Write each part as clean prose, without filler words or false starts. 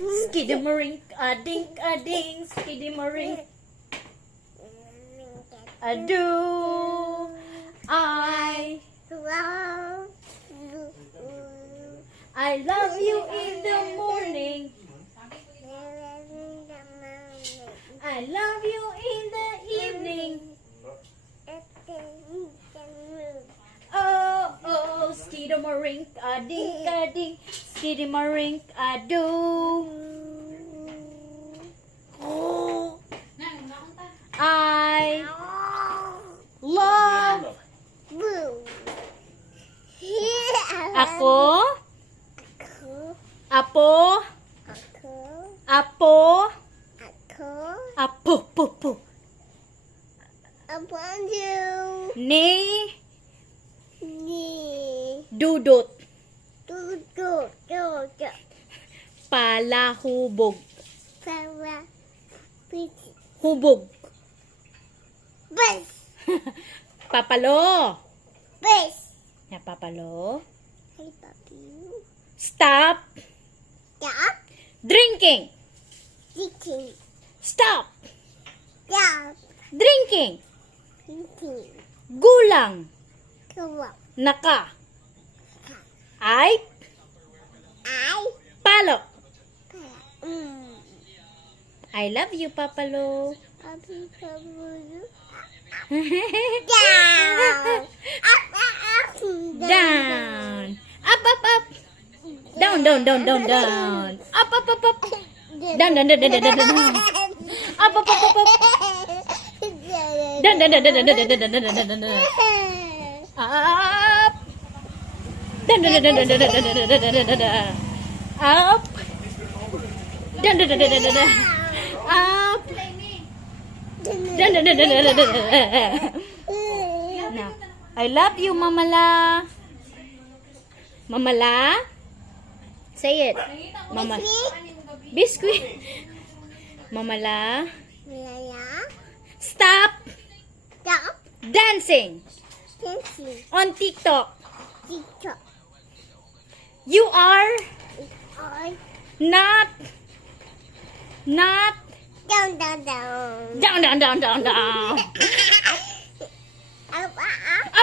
Skidamarink, a dink, a ding, skidamarink. A do. I love you in the morning. I love you in the evening. Oh, oh, skidamarink, a dink, a ding, skidamarink, a do. I love ako, apo, apo, apo, po, po. Ni, dudot, palahubog, hubog, papalo, na papalo, stop, drinking, stop, drinking, gulang, naka, ay, palo. I love you, papalo. Down. Up, up, up. Down, down, down, down, down. Up, up, up, up. Down, down, down, down, down, down. Up, up, up, up, up. Down, down, down, down, down, down, down, down, down, down. Up. Down, down, down, down, down, down, down, down, down. Up. Down, down, down, down, down, down. Up. Down, down, down, down, down, down, down. Now, I love you, Mamala. Mamala? Say it. Mama. Biscuit. Mamala. Stop dancing on TikTok. You are not Down. down, down, down, down, down. Up. Up,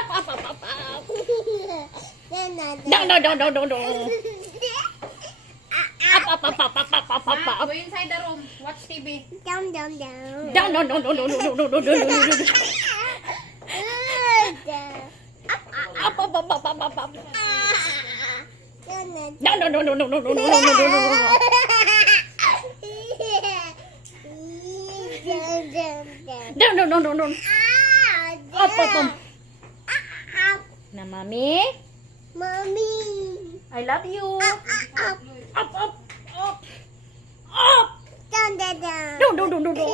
up, up, up, up. Down, down, down, down, down, down. Up, up, up, up, up, up, up, up, up. Go inside the room. Watch TV. Down. Down, down, down, down, down, down, down, down, down, down. Up, up, up, up, up, up, up. Down, down, down, down, down, down, down, down, down. Down, down, down, down, down. Up, up, up. Na, Mami. Mommy. I love you. Up. Up, up, up. Up. Down. Down, down, down, down, down.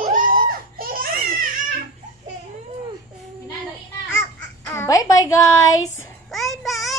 Up. Bye-bye, guys. Bye.